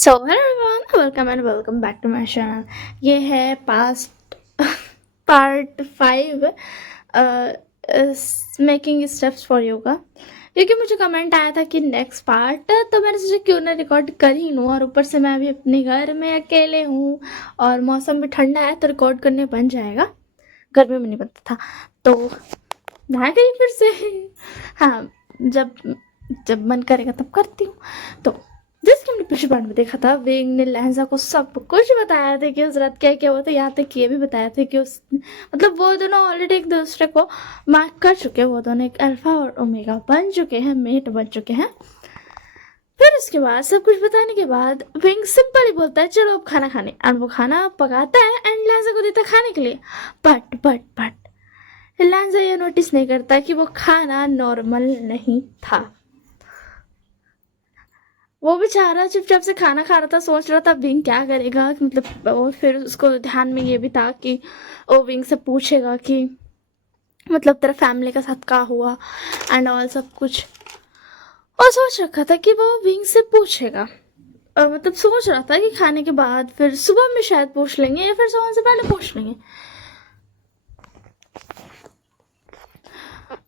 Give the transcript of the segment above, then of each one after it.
So hello everyone, welcome and welcome back to my channel. ये है past part 5 making steps for yoga. क्योंकि मुझे comment आया था कि नेक्स्ट पार्ट, तो मैंने सोचा क्यों ना रिकॉर्ड कर ही लूँ। और ऊपर से मैं अभी अपने घर में अकेले हूँ और मौसम भी ठंडा है, तो रिकॉर्ड करने बन जाएगा। गर्मी में नहीं बनता था, तो नहा गई फिर से। हाँ, जब जब मन करेगा तब करती हूँ। तो जैसे हमने पिछले पार्ट में देखा था, वेंग ने लहजा को सब कुछ बताया था कि उस रात क्या क्या हुआ था। यहाँ तक ये भी बताया था कि उस मतलब वो दोनों ऑलरेडी एक दूसरे को मार्क कर चुके हैं। वो दोनों एक अल्फा और ओमेगा बन चुके हैं, मेट बन चुके हैं। फिर उसके बाद सब कुछ बताने के बाद विंग सिंपल ही बोलता है चलो अब खाना खाने। और वो खाना पकाता है एंड लहजा को देता है खाने के लिए। बट लहजा ये नोटिस नहीं करता कि वो खाना नॉर्मल नहीं था। वो बेचारा चुपचाप से खाना खा रहा था, सोच रहा था विंग क्या करेगा। मतलब और फिर उसको ध्यान में ये भी था कि वो विंग से पूछेगा कि मतलब तेरा फैमिली के साथ क्या हुआ एंड ऑल सब कुछ। और सोच रखा था कि वो विंग से पूछेगा। मतलब सोच रहा था कि खाने के बाद फिर सुबह में शायद पूछ लेंगे या फिर सोने से पहले पूछ लेंगे।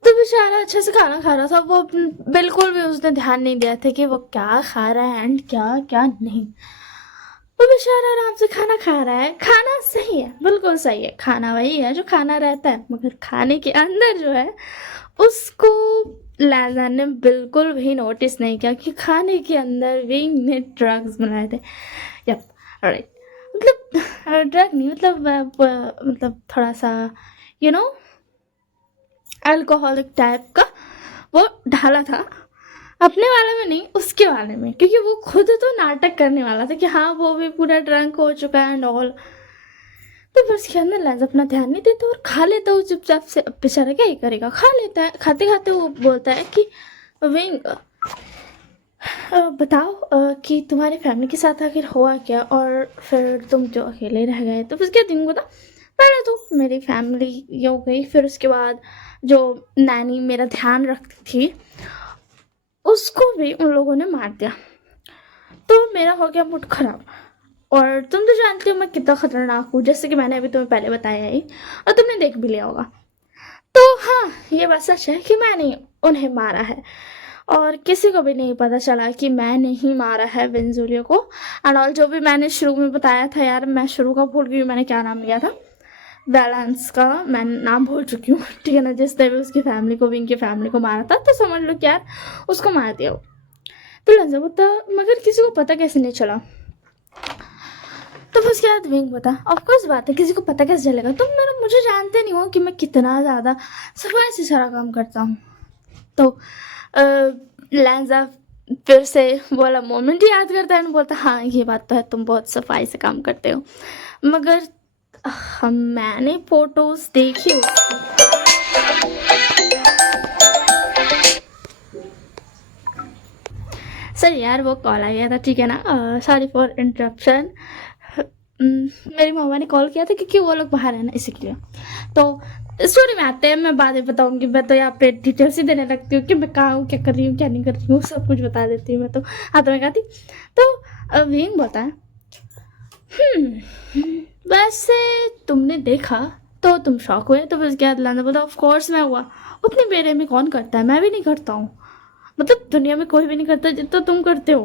तो बेचारा अच्छे से खाना खा रहा था। वो बिल्कुल भी उसने ध्यान नहीं दिया था कि वो क्या खा रहा है एंड क्या क्या नहीं। वो बेचारा आराम से खाना खा रहा है। खाना सही है, बिल्कुल सही है। खाना वही है जो खाना रहता है, मगर खाने के अंदर जो है उसको लैजा ने बिल्कुल भी नोटिस नहीं किया कि खाने के अंदर विंग ने ड्रग्स बनाए थे। Yup, right. मतलब ड्रग नहीं, मतलब थोड़ा सा यू नो अल्कोहलिक टाइप का वो डाला था। अपने वाले में नहीं, उसके वाले में। क्योंकि वो खुद तो नाटक करने वाला था कि हाँ वो भी पूरा ड्रंक हो चुका है एंड ऑल। तो फिर उसके अंदर लैज अपना ध्यान नहीं देता और खा लेता वो चुपचाप से। अब बेचारा क्या ही करेगा, खा लेता है। खाते खाते वो बोलता है कि विंग बताओ कि तुम्हारी फैमिली के साथ आखिर हुआ क्या, और फिर तुम जो अकेले रह गए। तो फिर क्या दिन बता। पहले तो मेरी फैमिली ये हो गई, फिर उसके बाद जो नैनी मेरा ध्यान रखती थी उसको भी उन लोगों ने मार दिया। तो मेरा हो गया मूड खराब। और तुम तो जानती हो मैं कितना खतरनाक हूँ, जैसे कि मैंने अभी तुम्हें पहले बताया ही और तुमने देख भी लिया होगा। तो हाँ, ये बात सच है कि मैंने उन्हें मारा है और किसी को भी नहीं पता चला कि मैंने ही मारा है वेंजुलियो को। एंड ऑल जो भी मैंने शुरू में बताया था, यार मैं शुरू का भूल गई, मैंने क्या नाम लिया था। बैलेंस का मैं नाम भूल चुकी हूँ। ठीक है ना। जिस तरह उसकी फैमिली को, विंग की फैमिली को मारा था, तो समझ लो कि यार उसको मार दिया। तो लंजा बता, मगर किसी को पता कैसे नहीं चला। तो फिर उसके बाद विंग बता, ऑफकोर्स बात है, किसी को पता कैसे चलेगा। तुम मेरा मुझे जानते नहीं हो कि मैं कितना ज़्यादा सफाई से सारा काम करता हूँ। तो लैंजा फिर से बोला मोमेंट याद करता है, बोलता हाँ ये बात तो है, तुम बहुत सफाई से काम करते हो। मगर मैंने फोटोज देखी उसकी। सर यार वो कॉल आ गया था, ठीक है ना। Sorry for interruption. मेरी मम्मा ने कॉल किया था क्योंकि वो लोग बाहर है ना, इसीलिए। तो स्टोरी में आते हैं, मैं बाद में बताऊंगी। मैं तो यहाँ पे डिटेल्स ही देने लगती हूँ कि मैं कहाँ हूँ, क्या कर रही हूँ, क्या नहीं कर रही हूँ, सब कुछ बता देती हूँ मैं तो हाथ में गाती। तो विंग बोलता है वैसे तुमने देखा तो तुम शॉक हुए। तो फिर उसके बाद लाना बोलता ऑफ कोर्स मैं हुआ। उतनी बेरे में कौन करता है, मैं भी नहीं करता हूँ। मतलब दुनिया में कोई भी नहीं करता जितना तुम करते हो।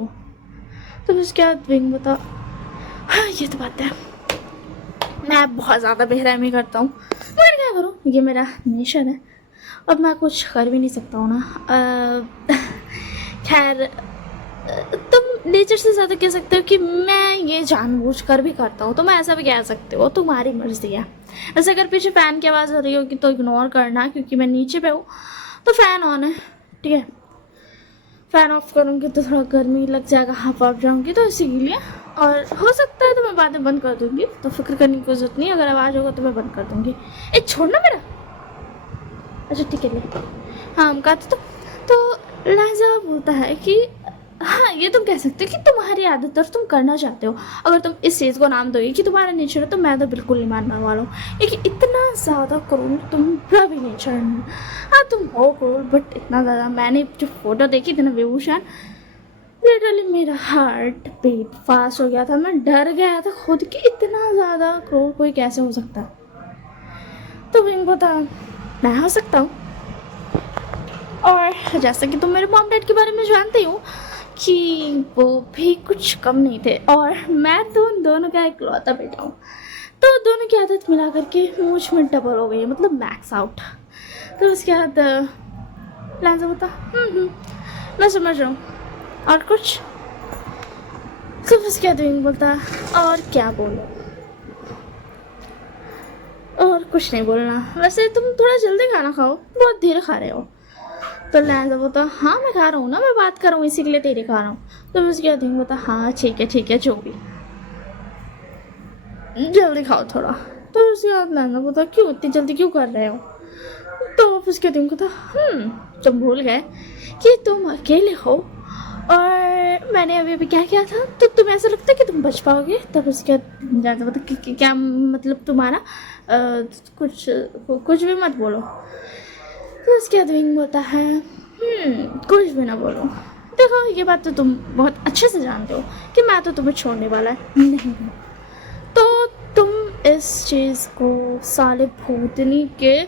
तो फिर उसके बाद विंग बता हाँ ये तो बात है, मैं बहुत ज़्यादा बेरहमी करता हूँ, मगर क्या करूँ, ये मेरा नेचर है। अब मैं कुछ कर भी नहीं सकता हूँ ना। खैर, तुम नेचर से ज़्यादा कह सकते हो कि मैं ये जानबूझकर भी करता हूँ, तो मैं ऐसा भी कह सकते हो, तुम्हारी मर्जी है। ऐसे अगर पीछे फ़ैन की आवाज़ हो रही होगी तो इग्नोर करना, क्योंकि मैं नीचे पे हूँ तो फ़ैन ऑन है, ठीक है। फ़ैन ऑफ करूँगी तो थोड़ा गर्मी लग जाएगा, हाफ ऑफ जाऊँगी, तो इसीलिए। और हो सकता है तो मैं बाद में बंद कर दूँगी, तो फिक्र करने की जरूरत नहीं। अगर आवाज़ होगा तो मैं बंद कर दूँगी। छोड़ना मेरा। अच्छा ठीक है, ले। हाँ हम कहते तो लहजा बोलता है कि हाँ ये तुम कह सकते हो कि तुम्हारी आदत और तुम करना चाहते हो। अगर तुम इस चीज़ को नाम दोगे कि तुम्हारा नेचर है, तो मैं तो बिल्कुल नहीं मानने वाला हूँ। एक इतना ज़्यादा क्रूर तुम्हारा भी नेचर नहीं। हाँ तुम हो क्रूर, बट इतना ज़्यादा। मैंने जो फोटो देखी थी ना विभूषण, लिटरली मेरा हार्ट बीट फास्ट हो गया था, मैं डर गया था खुद कि इतना ज़्यादा क्रूर कोई कैसे हो सकता है। तो विंग बता मैं हो सकता हूँ। और जैसा कि तुम मेरे मॉम डैड के बारे में जानते हो कि वो भी कुछ कम नहीं थे, और मैं तो उन दोनों का इकलौता बेटा हूँ। तो दोनों की आदत मिला करके मुझ में डबल हो गई, मतलब मैक्स आउट। तो उसके बाद लांजा बता मैं समझ रहा हूँ। और कुछ सिर्फ उसके बाद विंग बोलता और क्या बोलो, और कुछ नहीं बोलना। वैसे तुम थोड़ा जल्दी खाना खाओ, बहुत धीरे खा रहे हो। तो लैंजा बोलता हाँ मैं खा रहा हूँ ना, मैं बात कर रहा हूँ इसी के लिए तेरे खा रहा हूँ। तो उसके बाद बोलता हाँ ठीक है जो भी, जल्दी खाओ थोड़ा। तो उसके बाद लैंजा बोलता क्यों इतनी जल्दी क्यों कर रहे हो। तो उसके दिन को था तुम भूल गए कि तुम अकेले हो और मैंने अभी अभी क्या किया था, तो तुम्हें ऐसा लगता है कि तुम बच पाओगे। तब उसके बाद ज़्यादा बता क्या मतलब तुम्हारा कुछ कुछ भी मत बोलो। तो उसके बाद विंग बोलता है कुछ भी ना बोलो। देखो ये बात तो तुम बहुत अच्छे से जानते हो कि मैं तो तुम्हें छोड़ने वाला नहीं हूँ। तो तुम इस चीज़ को साले भूतनी के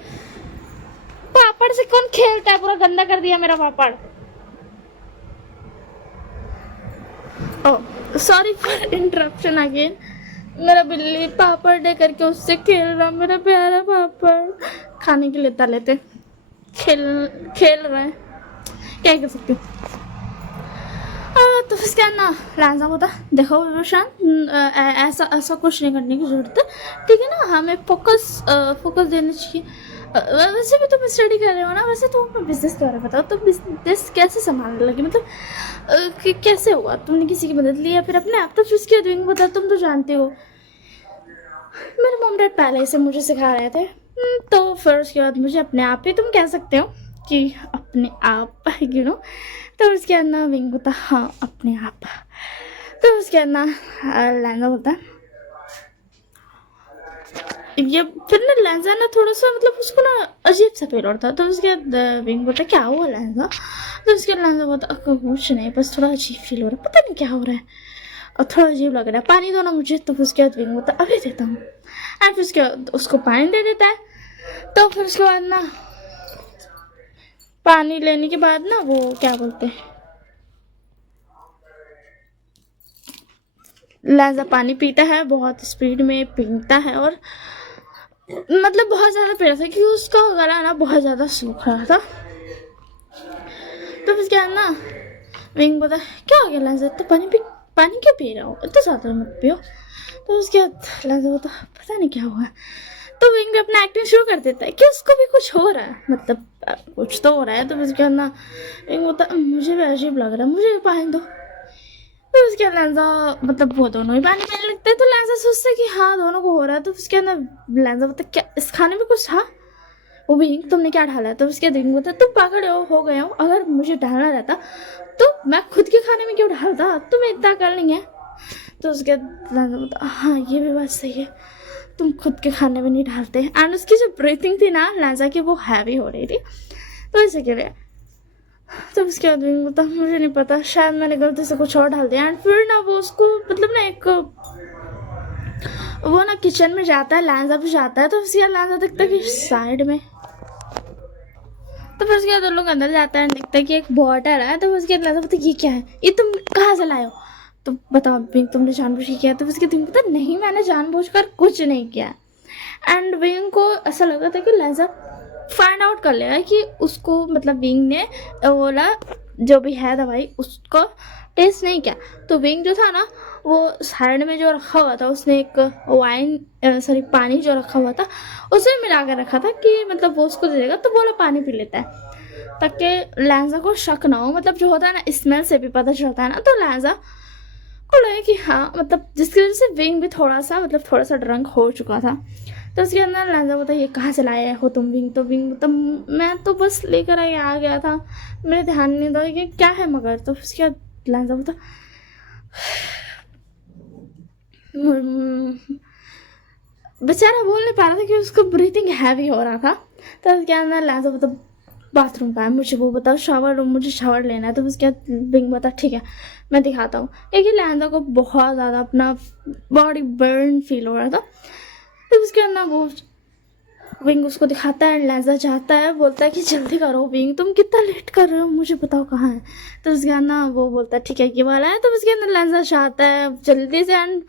पापड़ से कौन खेलता है, पूरा गंदा कर दिया मेरा पापड़। Oh sorry for interruption again. मेरा बिल्ली पापड़ दे करके उससे खेल रहा, मेरा प्यारा पापड़ खाने के लिए तले थे, खेल खेल रहे हैं, क्या कर सकती हूँ। तो फिर क्या ना लांजा होता देखो रोशन, ऐसा ऐसा कुछ नहीं करने की जरूरत है, ठीक है ना। हमें फोकस देना चाहिए। वैसे भी तुम स्टडी कर रहे हो ना, वैसे तुम अपना बिजनेस के बारे में बताओ, तो बिजनेस कैसे संभालने लगे, मतलब कैसे हुआ, तुमने किसी की मदद ली या फिर अपने आप। तो फिर उसके बाद बताओ, तुम तो जानते हो मेरे मॉम डैड पहले से मुझे सिखा रहे थे। तो फिर उसके बाद मुझे अपने आप ही तुम कह सकते हो कि अपने आप यू नो। तो उसके बाद ना विंग होता हाँ अपने आप। तो उसके बाद ना लहंगा होता ये, फिर ना लहंगा ना थोड़ा सा मतलब उसको ना अजीब सा फील होता। तो उसके बाद विंग बोलता क्या हुआ लहंगा। तो उसके बाद लहंगा बोलता कुछ नहीं, बस थोड़ा अजीब फील हो रहा है, पता नहीं क्या हो रहा है और थोड़ा अजीब लग रहा है, पानी दो ना मुझे। तो उसके बाद विंग बोलता अभी देता हूँ। एंड फिर उसके बाद उसको पानी दे देता है। तो फिर उसके बाद ना पानी लेने के बाद ना वो क्या बोलते हैं, लहंगा पानी पीता है, बहुत स्पीड में पीता है और मतलब बहुत ज़्यादा पी रहा था क्योंकि उसका गला ना बहुत ज़्यादा सूख रहा था। तो फिर क्या ना विंग बोला क्या हो गया लहंगा, तो पानी क्यों पी रहा हो, इतना ज़्यादा मत पियो। तो उसके बाद लहंगा बोला पता नहीं क्या हुआ। तो विंग भी अपना एक्टिंग शुरू कर देता है कि उसको भी कुछ हो रहा है, मतलब कुछ तो हो रहा है। तो उसके बाद ना विंग बोलता मुझे भी अजीब लग रहा है, मुझे भी पानी दो। तो उसके बाद लहंगा मतलब वो दोनों ही पानी पीने लगते हैं। तो लहंगा सोचता है कि हाँ दोनों को हो रहा है। तो उसके अंदर लहंगा बोलता क्या इस खाने में कुछ था, वो भी तुमने क्या डाला है। तो उसके दिन बोलता तुम पागल हो गए हो, अगर मुझे डालना रहता तो मैं खुद के खाने में क्यों डालता, तुम्हें इतना कर नहीं है। तो उसके बाद बोलता हाँ ये भी बात सही है, तुम खुद के खाने में नहीं डालते। एंड उसकी जो ब्रीथिंग थी ना लहंगा की वो हैवी हो रही थी, तो इसी के लिए। तो उसके बाद बोलता मुझे नहीं पता, शायद मैंने गलती से कुछ और डाल दिया। एंड फिर ना वो उसको मतलब ना एक वो ना किचन में जाता है, लहंगा भी जाता है। तो उसके बाद लहंगा दिखता है कि साइड में। तो फिर उसके बाद लोग अंदर जाता है, देखता है कि एक बॉटल है। तो उसके बाद लगता है ये क्या है, ये तुम कहाँ से लाए हो। तो बताओ विंग तुमने जानबूझ के किया। तो उसके दिन पता नहीं मैंने जानबूझकर कुछ नहीं किया। एंड विंग को ऐसा लगा था कि लहजा फाइंड आउट कर लेगा कि उसको मतलब विंग ने बोला जो भी है दवाई उसको टेस्ट नहीं किया। तो विंग जो था ना वो साइड में जो रखा हुआ था, उसने एक वाइन सॉरी पानी जो रखा हुआ था उसे मिला कर रखा था कि मतलब वो उसको दे देगा तो वो लोग पानी पी लेता है ताकि लहजा को शक ना हो। मतलब जो होता है ना स्मेल से भी पता चलता है ना। तो लहजा को लगे कि हाँ मतलब जिसकी वजह से विंग भी थोड़ा सा ड्रंक हो चुका था। तो उसके अंदर लहजा बोलता ये कहाँ से लाए हो तुम विंग। तो विंग मतलब मैं तो बस लेकर आ गया था, मेरे ध्यान नहीं था कि क्या है मगर। तो उसके बाद लहजा बोलता बेचारा बोल नहीं पा रहा था कि उसको ब्रीथिंग हैवी हो रहा था। तो उसके अंदर लहजा बोलता बाथरूम का है, मुझे वो बताओ, शावर रूम, मुझे शावर लेना है। तो उसके बाद बिंग बता ठीक है मैं दिखाता हूँ। एक ही लहंगा को बहुत ज़्यादा अपना बॉडी बर्न फील हो रहा था। तो उसके बाद ना वो विंग उसको दिखाता है, लहजा चाहता है, बोलता है कि जल्दी करो विंग, तुम कितना लेट कर रहे हो, मुझे बताओ कहाँ है। तो उसके बाद ना वो बोलता है ठीक है ये वाला है। तो उसके अंदर लहजा चाहता है जल्दी से एंड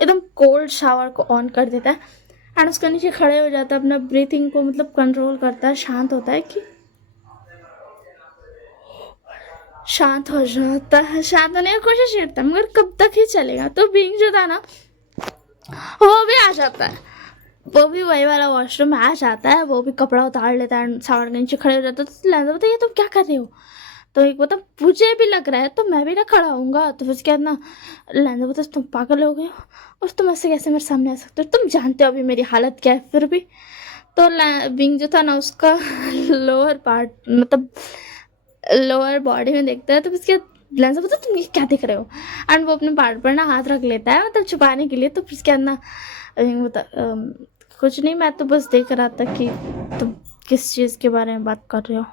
एकदम कोल्ड शावर को ऑन कर देता है एंड उसके नीचे खड़े हो जाता है, अपना ब्रीथिंग को मतलब कंट्रोल करता है, शांत होता है कि शांत हो जाता है, शांत होने की कोशिश करता है, मगर कब तक ही चलेगा। तो बीइंग जो था ना वो भी आ जाता है, वो भी वही वाला वॉशरूम में आ जाता है, वो भी कपड़ा उतार लेता है, शावर के नीचे खड़े हो जाता है। तो लहजा बोलता है ये तुम क्या कर रहे हो। तो एक बोलता मुझे भी लग रहा है तो मैं भी ना खड़ा होऊंगा। तो फिर उसके बाद ना लहजा बोलता तुम पागल हो गए हो और तुम ऐसे कैसे मेरे सामने आ सकते हो, तुम जानते हो अभी मेरी हालत क्या है। फिर भी तो विंग जो था ना उसका लोअर पार्ट मतलब लोअर बॉडी में देखता है। तो उसके लहजा बोलता तुम ये क्या देख रहे हो एंड वो अपने पार्ट पर ना हाथ रख लेता है मतलब छुपाने के लिए। तो फिर उसके बाद ना विंग बोलता कुछ नहीं, मैं तो बस देख रहा था कि तुम किस चीज़ के बारे में बात कर रहे हो।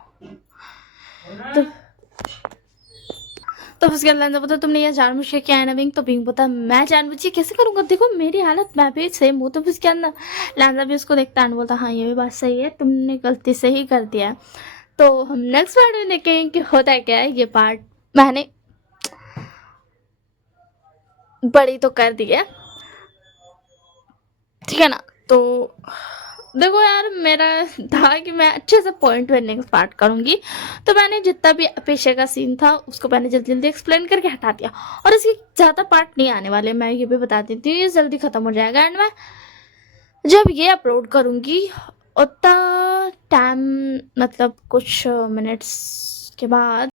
तो उसके बाद लहजा बोलता तुमने ये जानबूझ के किया है ना विंग। तो विंग बोलता मैं जानबूझ के कैसे करूँगा, देखो मेरी हालत मैं भी सेम हूँ। तो उसके अंदर लहजा भी उसको देखता है बोलता हाँ ये भी बात सही है, तुमने गलती से ही कर दिया है। तो हम नेक्स्ट पार्ट में देखेंगे कि होता क्या है। ये पार्ट मैंने बड़ी तो कर दी है, ठीक है ना। तो देखो यार मेरा था कि मैं अच्छे से पॉइंट पे नेक्स्ट पार्ट करूँगी, तो मैंने जितना भी पीछे का सीन था उसको मैंने जल्दी जल्दी एक्सप्लेन करके हटा दिया। और इसकी ज़्यादा पार्ट नहीं आने वाले, मैं ये भी बता देती हूँ, ये जल्दी ख़त्म हो जाएगा एंड मैं जब ये अपलोड करूँगी उतना टाइम मतलब कुछ मिनट्स के बाद